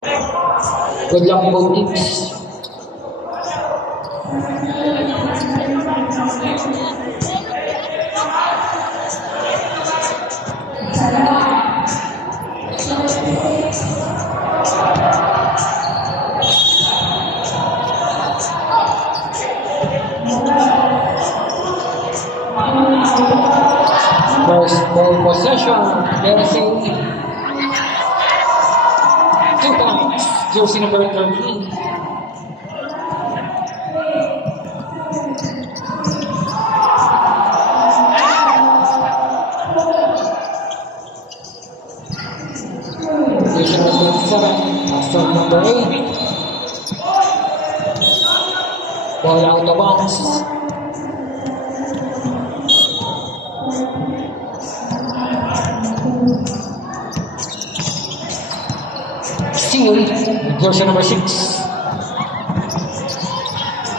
Good luck both teams. First ball possession, USA. 2 points, jersey number 13. Position number 7, after number 8. Ball out of bounds. Steal, jersey number 6.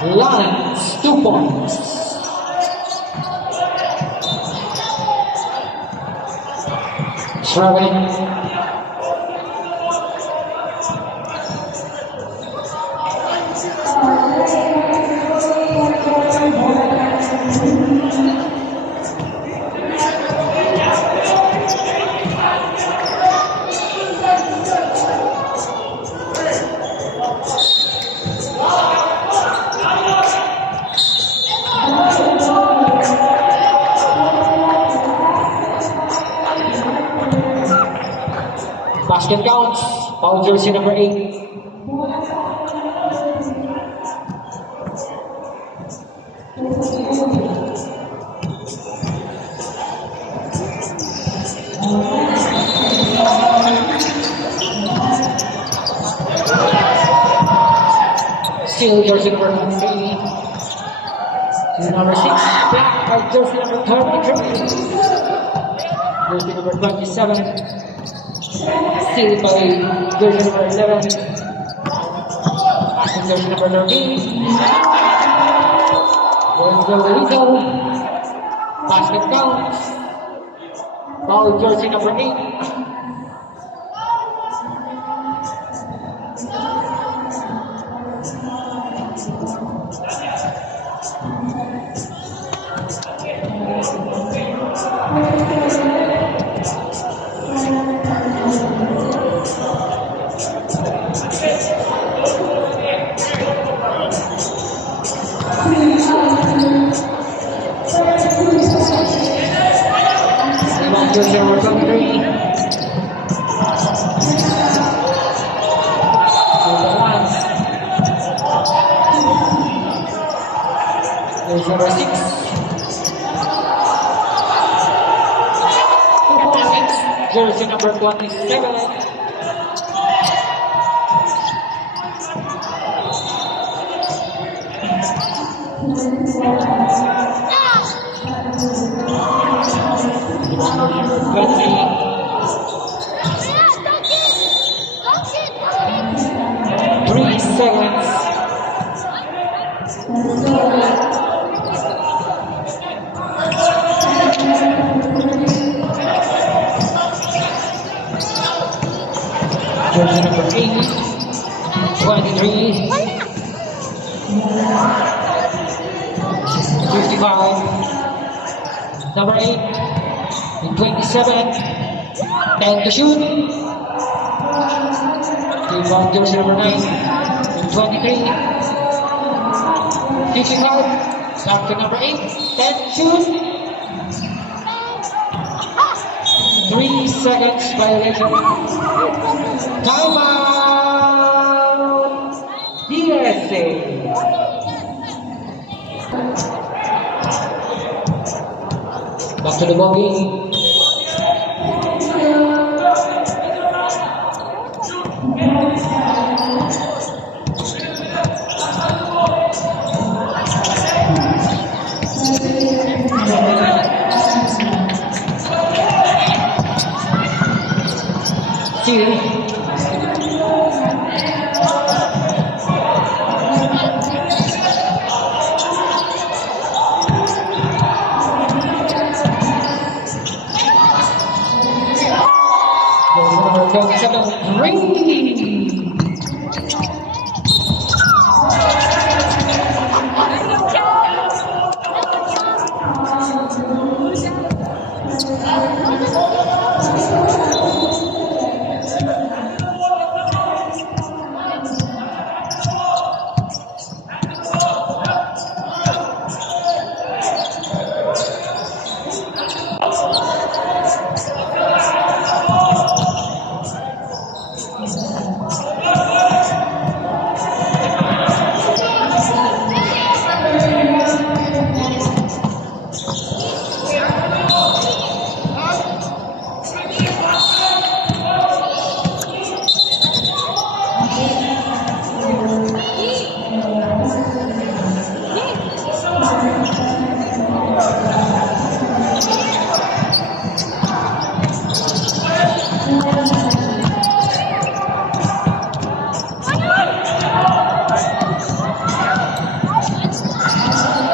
Lines, 2 points. Traveling. Basket counts, foul jersey number 8. Still jersey number 3. Number 6, black, jersey number 33. Jersey number 27. Still by jersey number 11. Passing jersey number 13. There's the Rizzo. Basket count. Foul jersey number 8. Jersey number 23. There's number 6. 2 points. Jersey number 27. Three seconds. Jersey number 8, 23, 55, number 8, 27, 10 to shoot. Rebound jersey number 9, 23, 55, back to number 8, 10 to shoot. 3 seconds violation. Timeout! USA. Back to the ball game.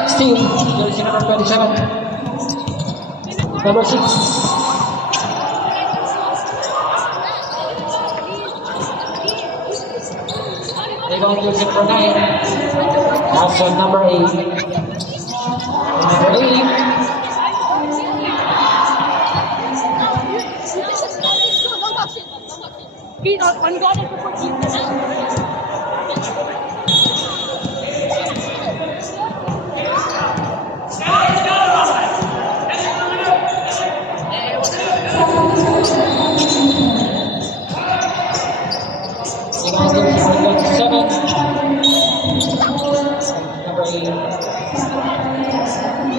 Steve, jersey number 27. Number 6. Rebound jersey number 9. That's number 8. Number 8.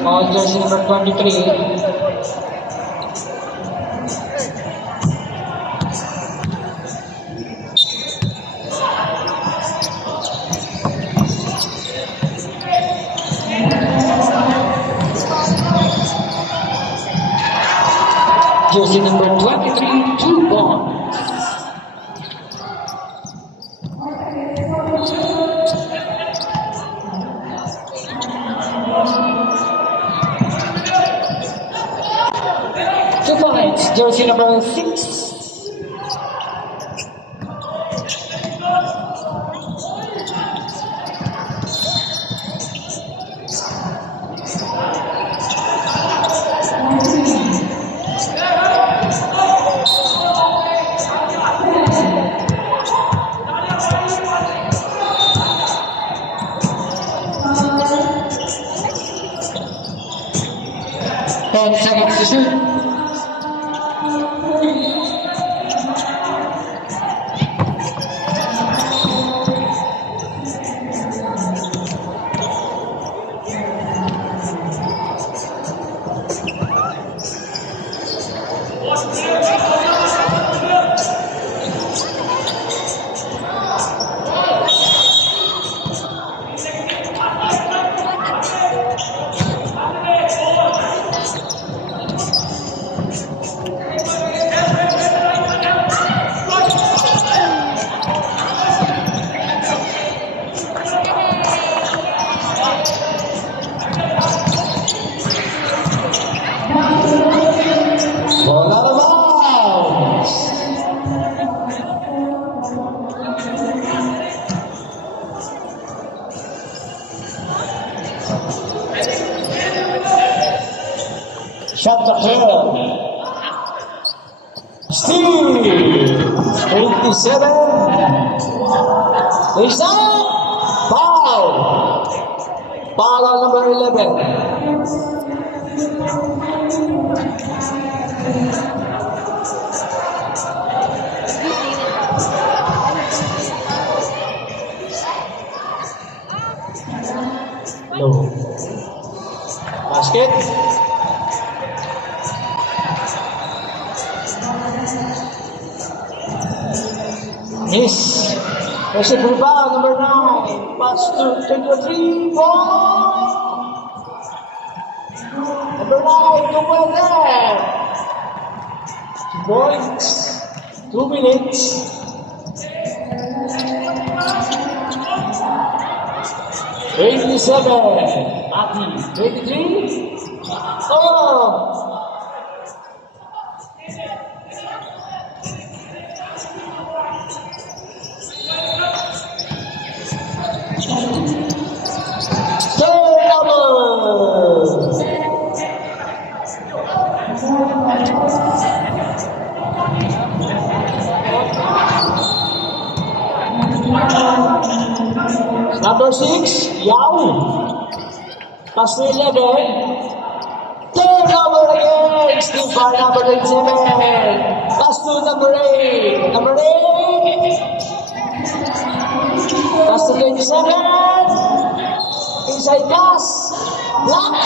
On jersey number 23. Jersey number 23, 2 points. Jersey number 6. And seconds to shoot. Shot to kill. Steve, 87. Is that foul? Foul on number 11. No. Basket. Miss. Receive rebound, number 9. Pass to 23 point. Number 9, 2 points there. 2 points. 2 minutes. $87. Ati, 23. Oh! Number 6, Yao. Pass to 11. Turnover again. Steve Barr, number 27. Pass to number 8. Number 8. Inside pass. Block.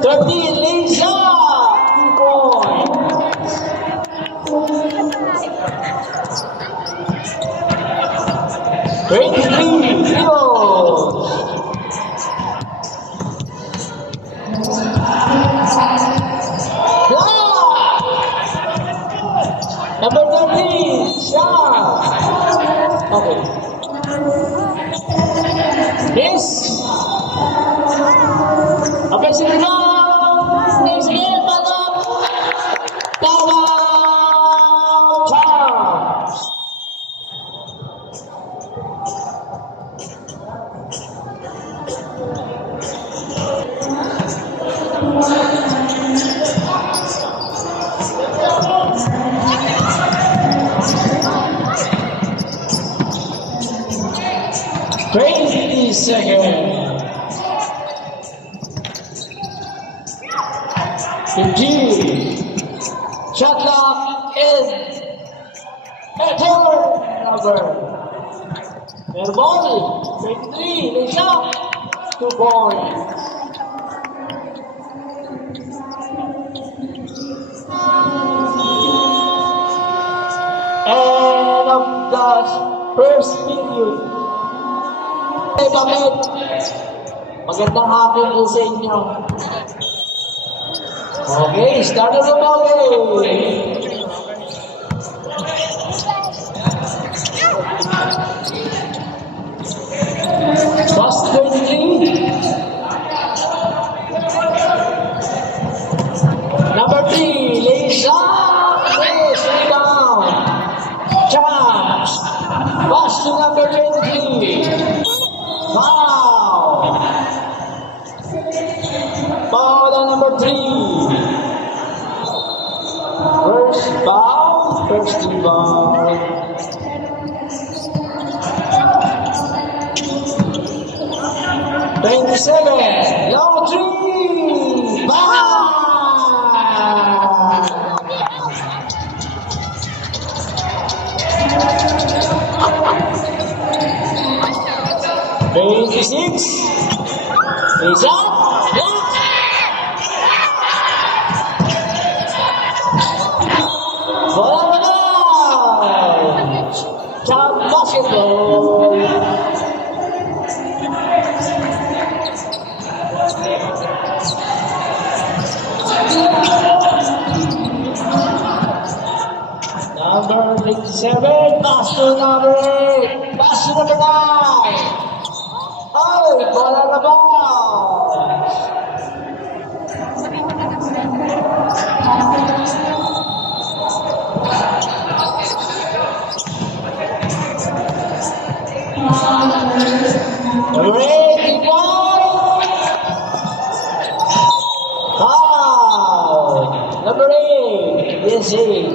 13, Lisa. 2 points. 23, Heroes. Number 13, Sean. Okay. This. Offensive rebound. Next game, Madam. Timeout. Charles. Second. 15. Shot clock in. Turnover. Air ball. 23. They shot. 2 points. End of the first period. Bakit? Magandang hapon po sa inyo. Okay, start na ba game? Bus 23. Number 3, Lisa. Yes, rebound. Chance. Pass to number 23. Foul! Foul on number 3. First foul, first rebound. 27, long 3. Foul! 26. Is up. Block. Ball on. Child basketball. Number 57. Pass to number 8. Pass to number 9. Oh, bola na ba? Ready, boy! Foul! Number 8, yes, 8.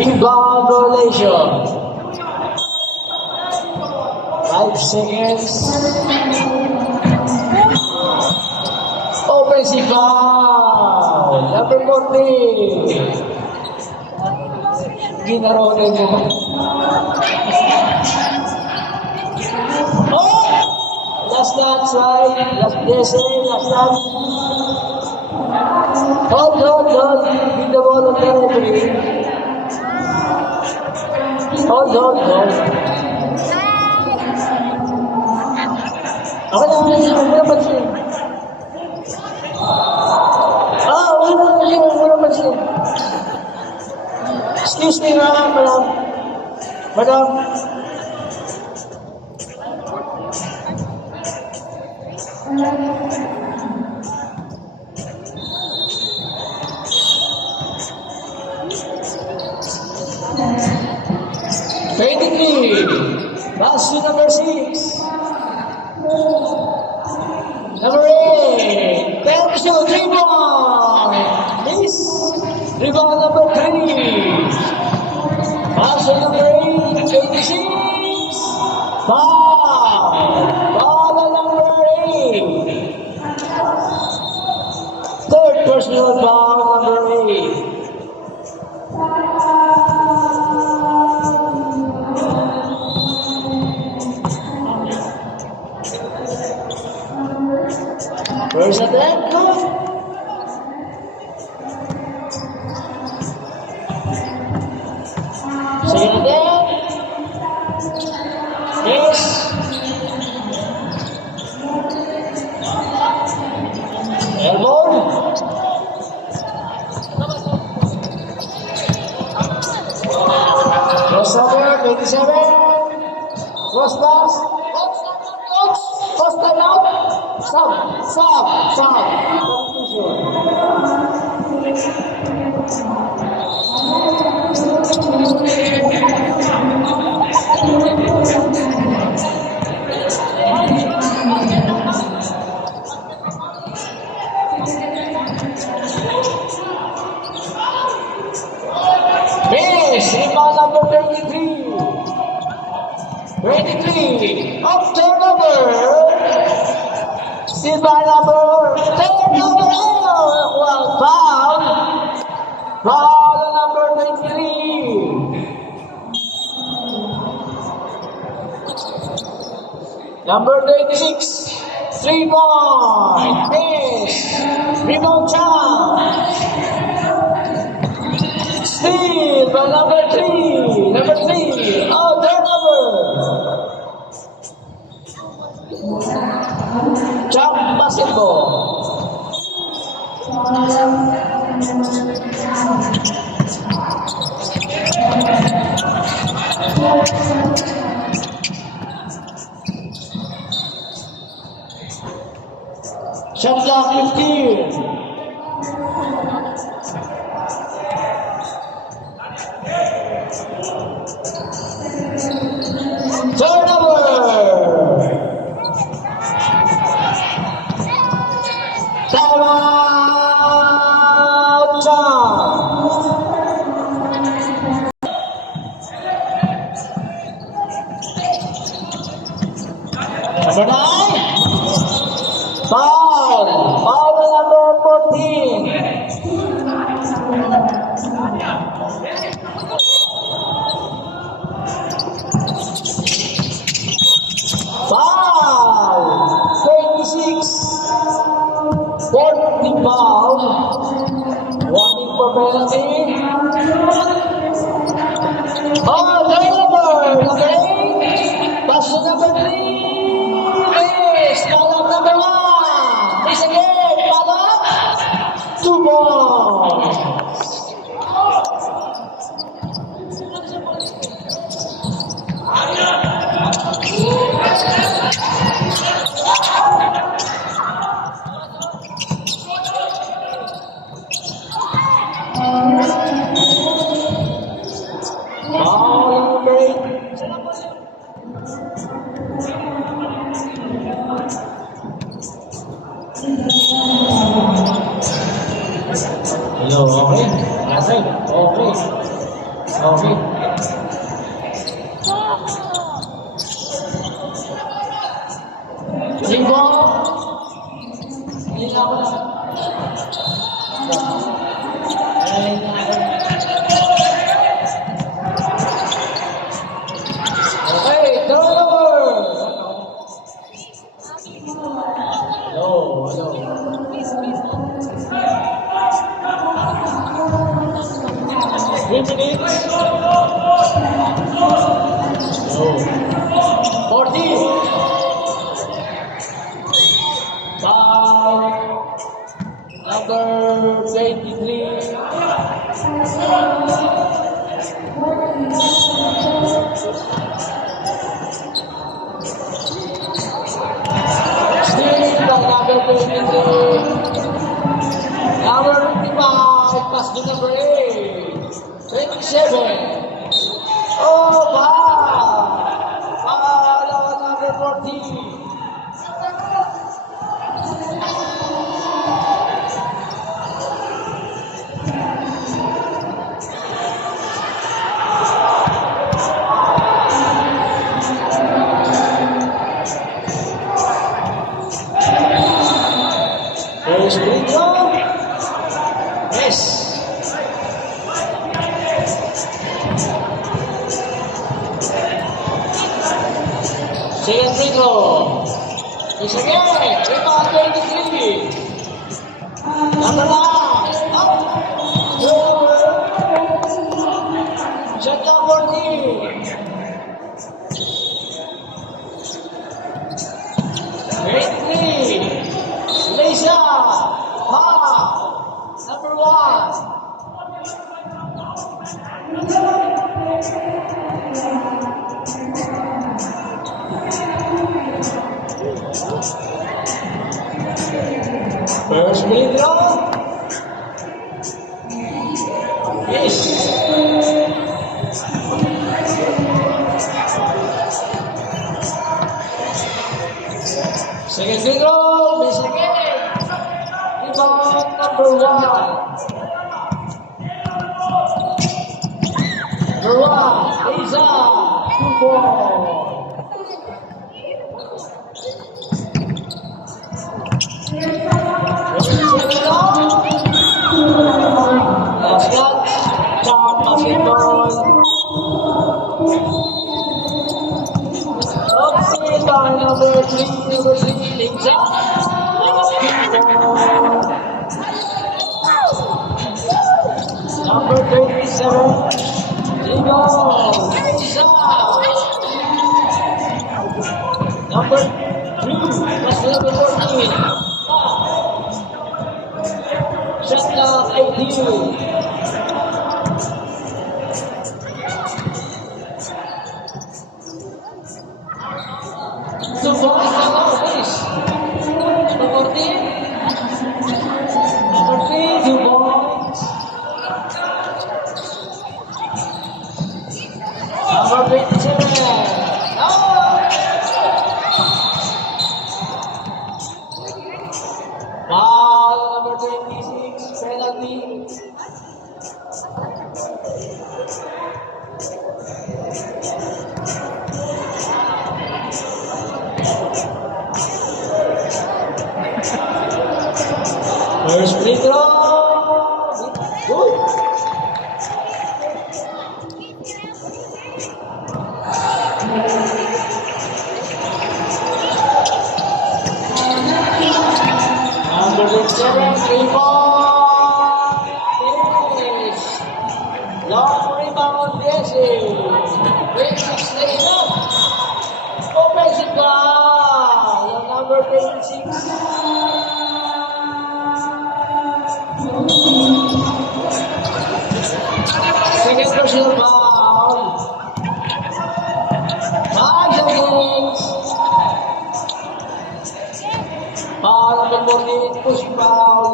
Inbound violation. 5 seconds. Offensive foul. Number 40. Ginaronin mo. Oh! Last dance, right? Last blessing, last dance. Hold. Beat the ball on the referee. Hold. Ako lang, wala pansin. Wala pansin. Excuse me, madam. Madam. Pass to number 6. Number 8. Thanks to 3 point. This rebound number 3. Pass to number 8. 26. Foul. Foul on number 8. Third personal foul, number 8. First attempt, good. Second attempt. Yes. Elbow. Crossover, 27. Cross pass. Cross time out. Stop. Miss, rebound number 23. 23. Up turnover. Still by number 10. Well, foul. Foul on number 23. Number 26. 3-point. Miss. Rebound chance. Steal by number 3. Number 3. Oh, turnover. Jump basketball. Shot clock 15. Turnover. Timeout time. Number 9. Foul. Foul number 14. Foul. 26. 40 foul. Warning for penalty. Oh, turnover. Number 8. Pass to number 3. Miss. Foul up number 1. Miss again. Foul up. 2 points. Hello, okay? Okay. Linggo. Okay, turnover. Hello. 3 minutes. 40. Foul. Number 23. Still number 23. Number 55. Pass to number 8. 27. Oh, wow. Foul number 14. Second free throw. Is again. Rebound 23. Number 9. Up. Shot clock 14. Great three. Lisa. Ha. Number 1. First free throw. Yes. Second free throw. Miss again. Rebound number 1. Number 1. Lisa. 2-4. Last shot, top basketball. Upset by number 3, Lisa. Number 37, Lisa. Number 3, that's number 14. Shot clock 18. So far, please. Number 14. Number 3, 2 points. Number 27. Foul number 26, penalty. First free throw. Good. Number 7, 3-point. Finish. Long rebound, Jesse. 26 lays up. Offensive foul. Number 26. Second personal foul. 5 seconds. Foul number 14, push foul.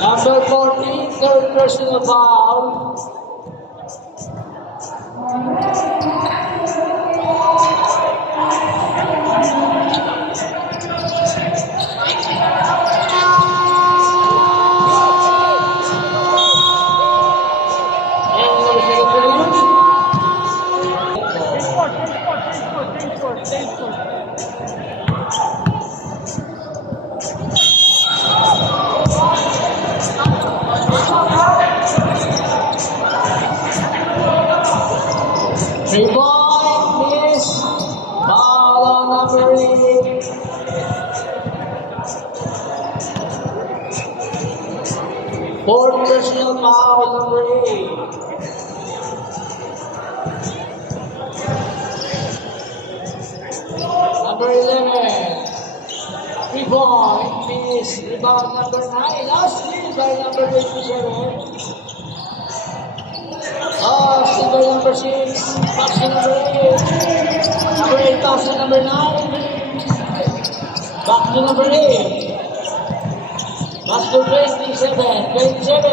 Number 14, third personal foul. Three-point miss. Foul on number 8. Fourth personal foul, number 8. Number 11. Three-point miss. Rebound number 9. Last lead by number 27. Still by number 6. Back to number 8. Number 8 pass to number 9. Back to number 8. Pass to 27. 27.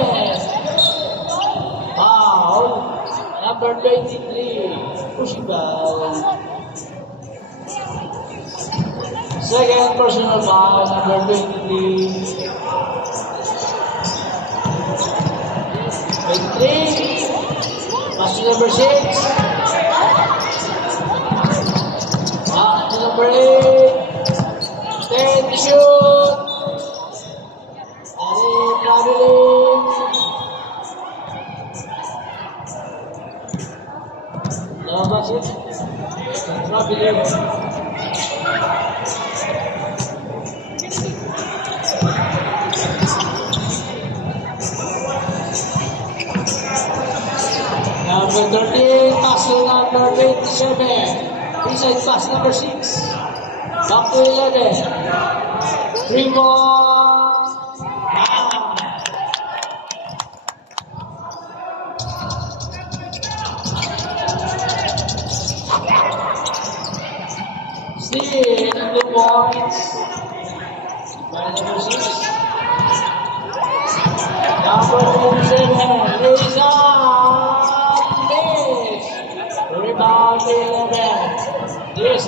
Foul. Number 23. Pushing ball. Second personal foul. Number 23. 23. Pass to number 6. Back to number 8. it. Drop it in. Number 13, pass to number 27. Inside pass number 6. Back to 11. 3 more. Still 2 points. By number 6. Number 27. Lisa. Rebound 11. Yes,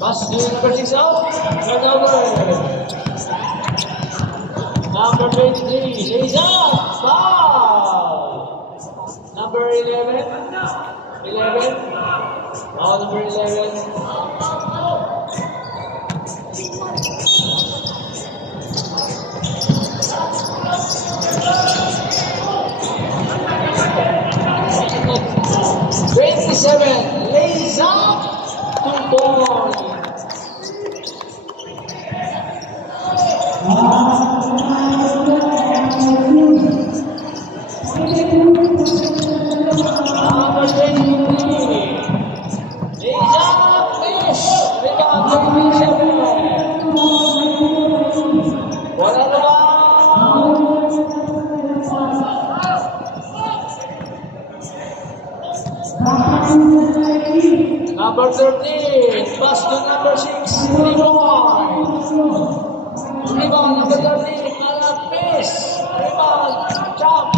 pass to number 6 out. Turnover. Number 23. Lays out. Foul. Number 11. 11. Oh, number 11. Lays up 2 points. Number 23. Lays up, miss. Rebound 27. Wala na ba? Number 13, pass to number 6, 3 points. Rebound, number 13, Alan miss. Rebound, jump.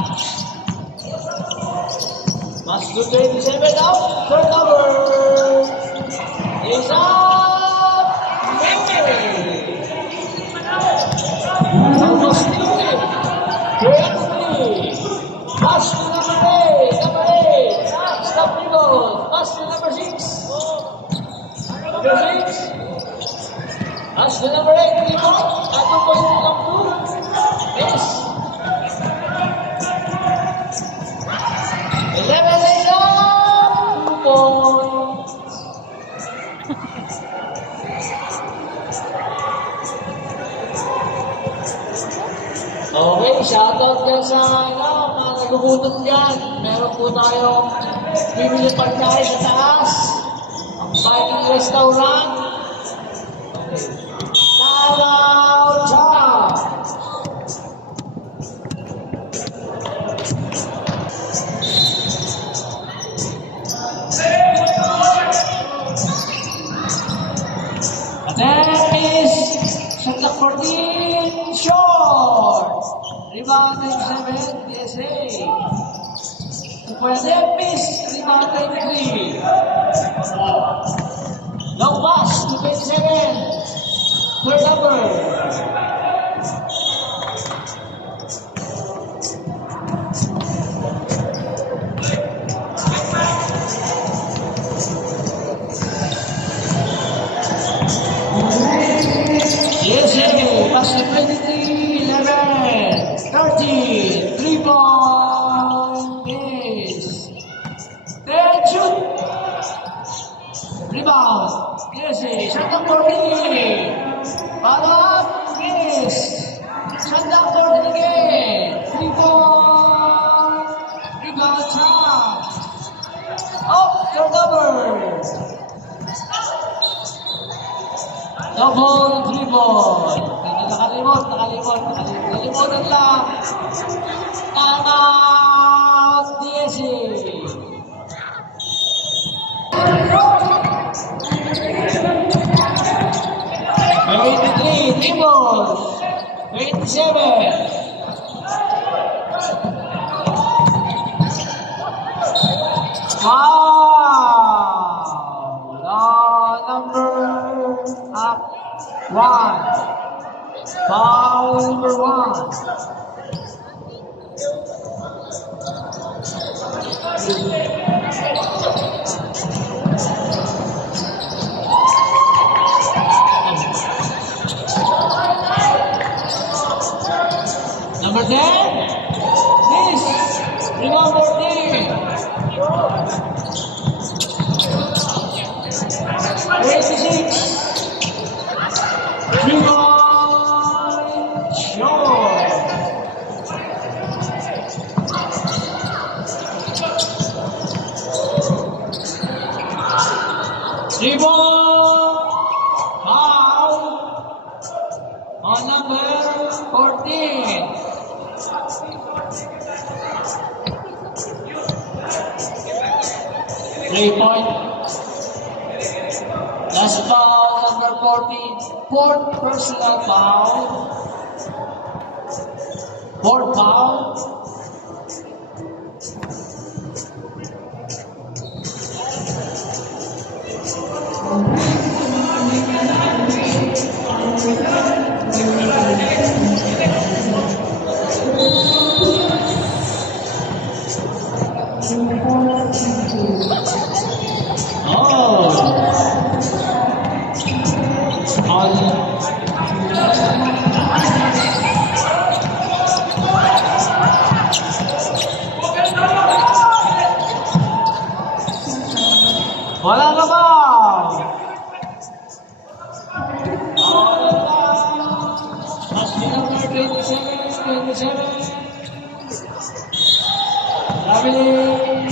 Pass to 27, out, turnover. Is up, miss. Almost steal. 23, pass to number 8, stop rebound, pass to number 6. Number 6. Pass to number 8. Rebound. At 2 points lang 2. Yes. 11 is up. 2 points. Okay, shoutout dyan sa mga nagugutom dyan. Meron po tayong bibili pagkain sa taas. Viking Restaurant. Taraw Chop. That is shot clock 14 short. Rebound 7 DSA. Pwede miss. Rebound 23. Long pass to 27. Third number. Yes, pass to 23, 11, 13, 3 point miss. Then shoot. Rebound. Yes, shot down 14. Follow up. Miss. Shot down 14 again. 3 point. Rebound shot. Up. Turnover. Double dribble. Hindi nakalimutan lang. Timeout. DSA. 23 dribbles. 27. Number up. 1. Foul number 1. Number 10. This. Rebound 14. Rebound! Foul! On number 14. 3-point. Last foul, number 14. Fourth personal foul. Fourth foul. Wala na ba? Masih number 27. Traveling.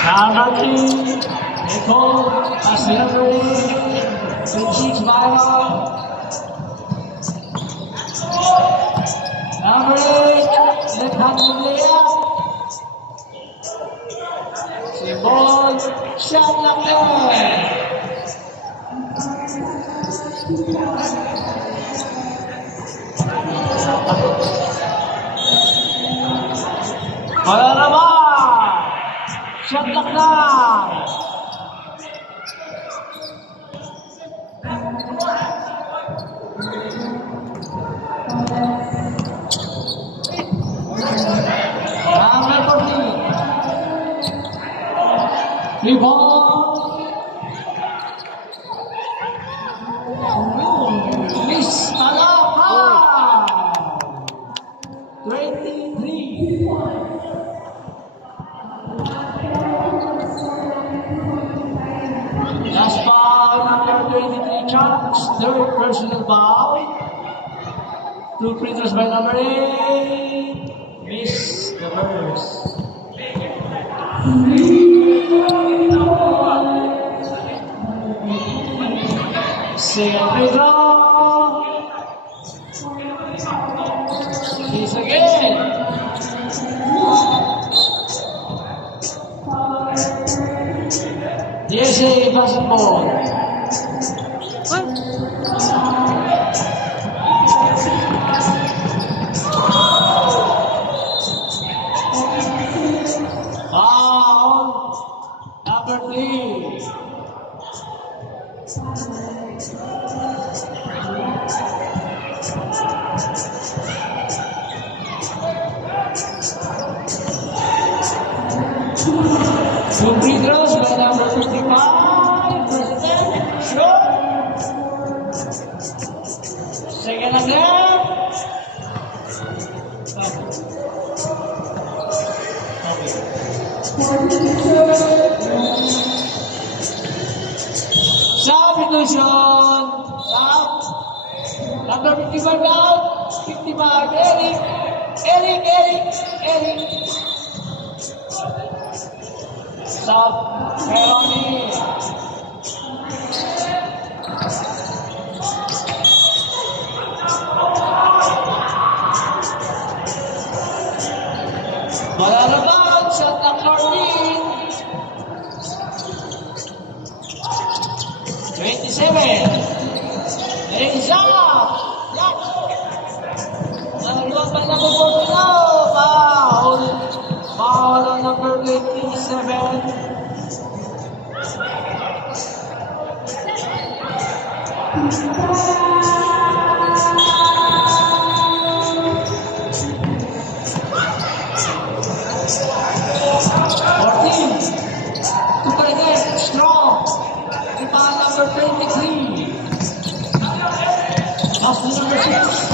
Nagati, Eko, masih number 26 Bayan. Number 8, left-handed layup. Si ball, shot lock there. Wala na ba? Shot lock na. Rebound. Miss Alapa. 23. Last foul, number 23 Chucks. Third personal foul. Two free throws by number 8. Miss the verse. Second free throw. Kiss again. DSA basketball. Foul. Number 3. Two free throws by number 55. President, shoot. Second again. Substitution. Stop. Number 55 down. 55. Eric. Stop. Melanie. Wala na ba? Shot na 14. 27. Raise up. Yak. Naluluwag pa na po po na. Foul. Foul on number 27. Strong. Number 23. Last number 6.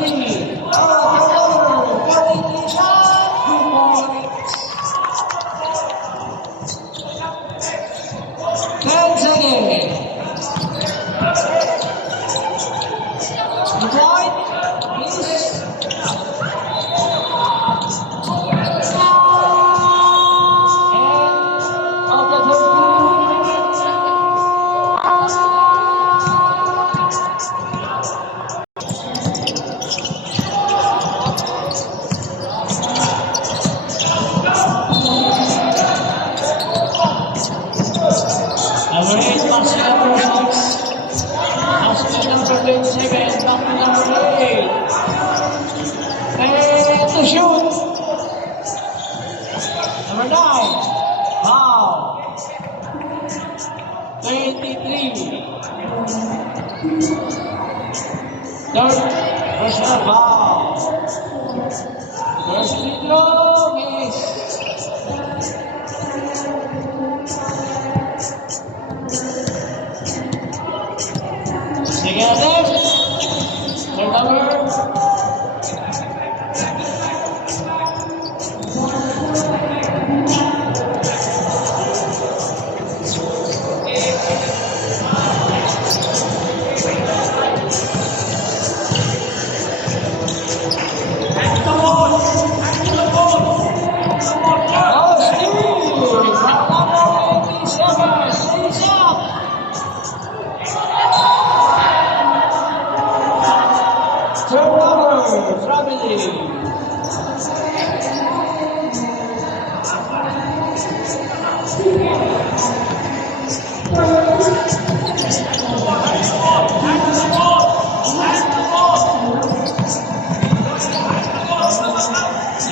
23. Oh, 43 shot. 2 points. 10 seconds. to number 8. And to shoot. Number 9. Wow. 23. Third personal foul. First free throw miss. Second left. Turnover. Oh, Steve! Number 87. Lays up. Turnover. Family.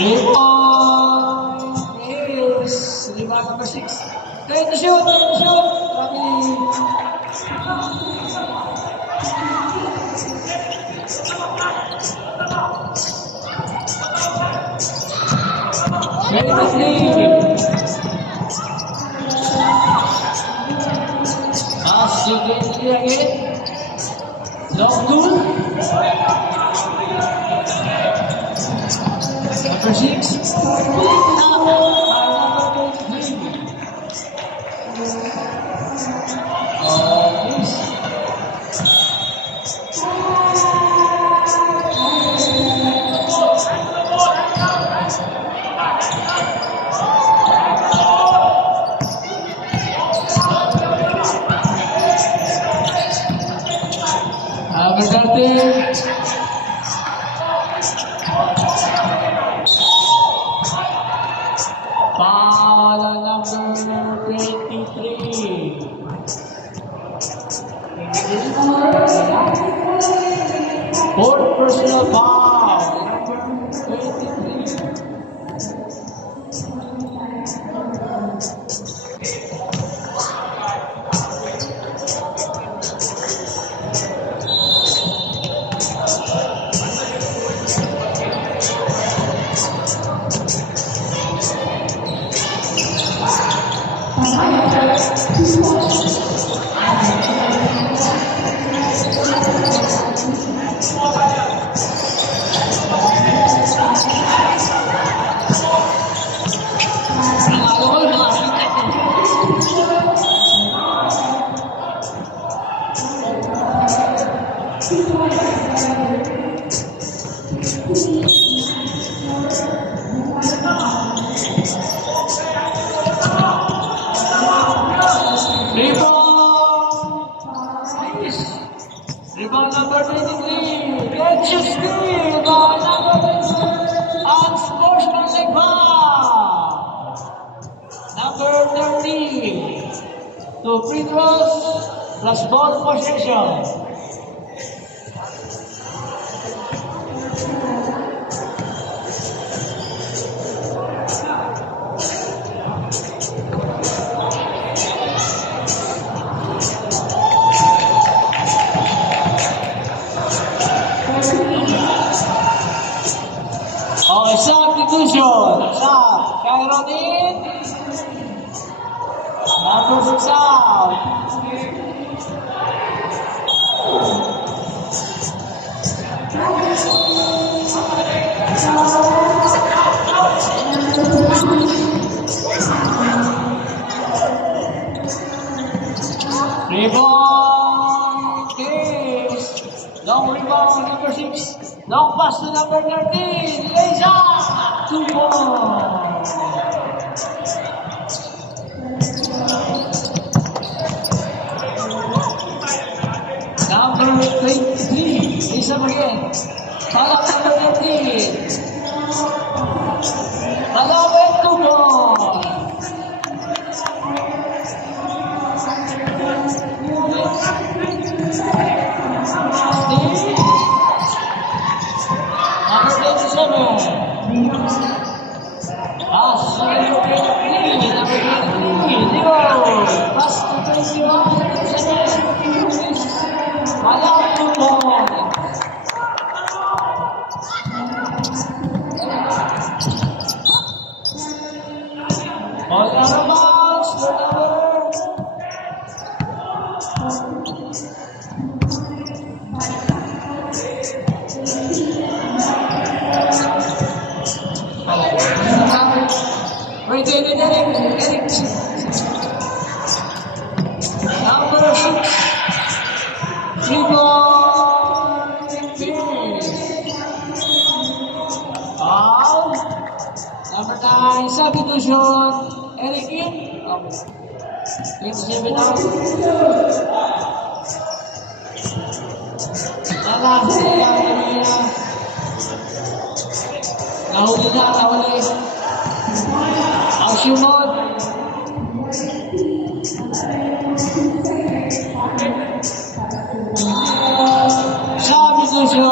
Rebound is rebound number 6. Try to shoot, Family. Ready to play. Pass to 23 again. Long 2. Number 6. Berarti foul number 23. Fourth personal foul, number 23. Rebound number 23. Gets you steal by number 23. Unsportsmanlike foul. Number 13. 2 free throws plus ball possession. Okay, substitution. Sub. Kaironin. Number 6 out. Rebound case. Long rebound number 6. Long pass to number 13. Lays up. 2 points. Number 23. Lays up again. Follow number 13. Follow with 2 points. Steve. 3-point finish. Foul. Number 9, substitution. Eric in. 27 out. Nahuli na. Ang sunod. Substitution.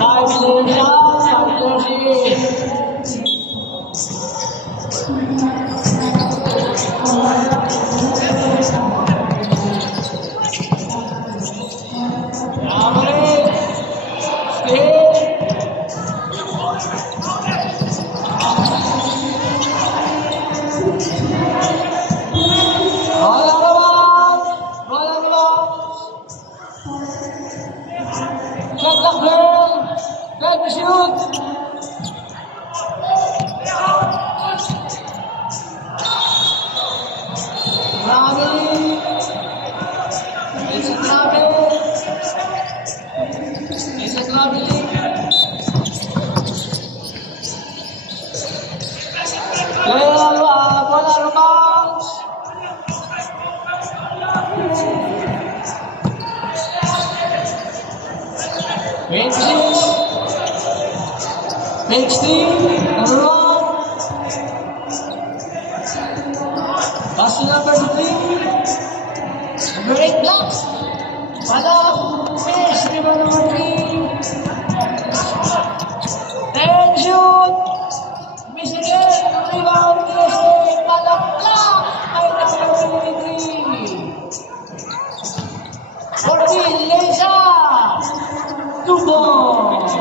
5 minutes out. Pass to number 3. Number 8 blocks. Palak. Miss. Number 3. And shoot. Miss again. Rebound. Yes. Palak. Block. Ay number 23. 14. Leza. 2 balls.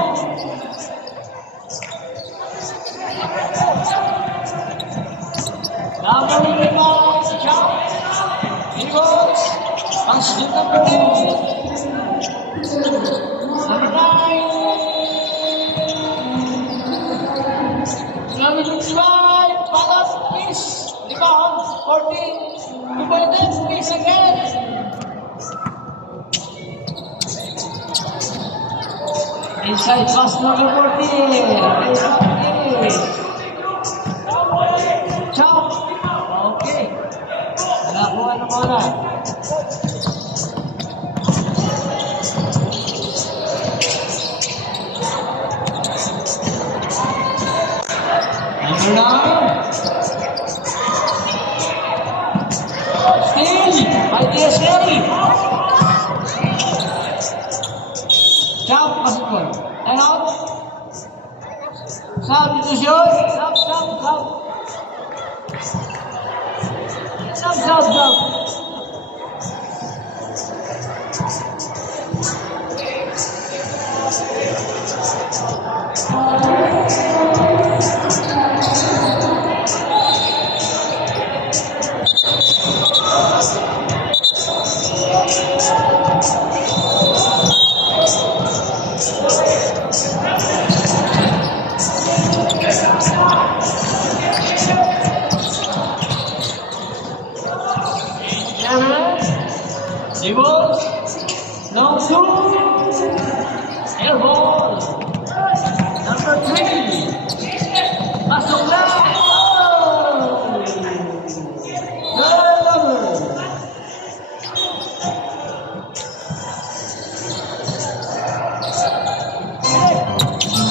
Number 5, jump. Here goes. Ang shoot number 8. Number 9. Number 25. Palas, miss. Rebound. 14. 2 miss again. Inside pass number 14. Chop. Okay. Nakakuha ng bola. Number 9. Steal by DSA. Chop. Pasok. And out. Substitution. Stop. Stop. Dribbles. No shoot. Air ball. Number 3. Masuk na.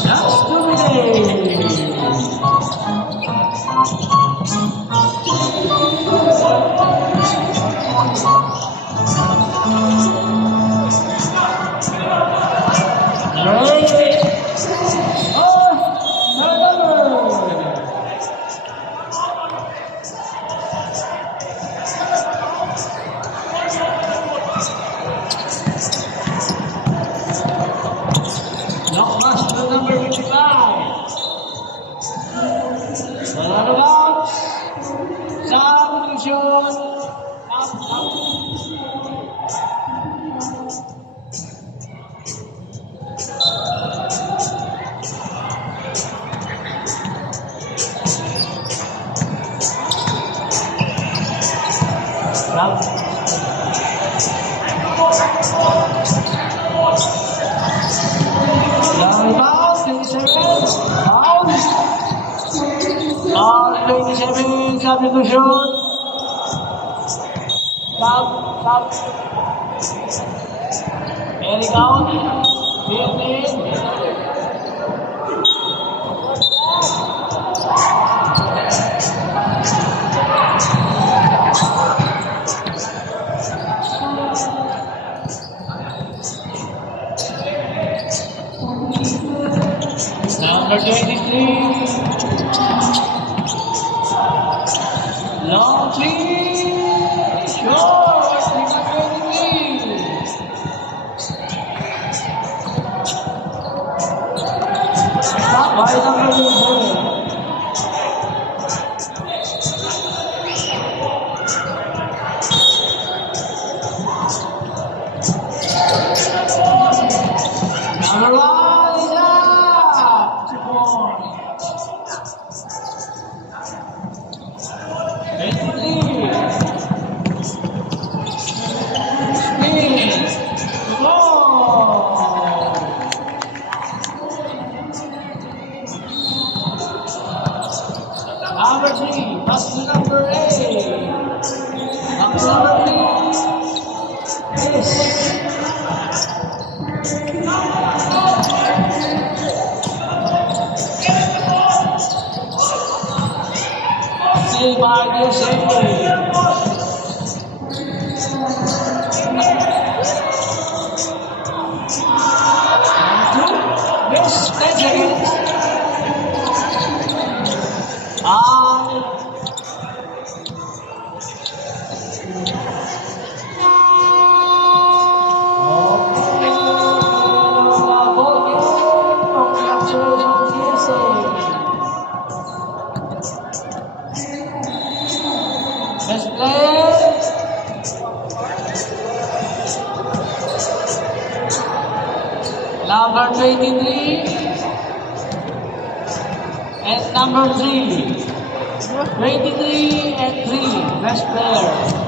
Just 2 minutes. Rebound, 27. Foul. 27, sabi ko shoot. Stop. Eric out. Fielding. Number 23. Long three. Short. Number 23. Stop by number 23. Number 1 is up. 2 points. 23. Spin. Goal. Number 3. Pass to number 8. Number 3. Yes. Save by USA. Miss 10 seconds. Let's play. Number 23 and number 3. 23 and 3. Best player.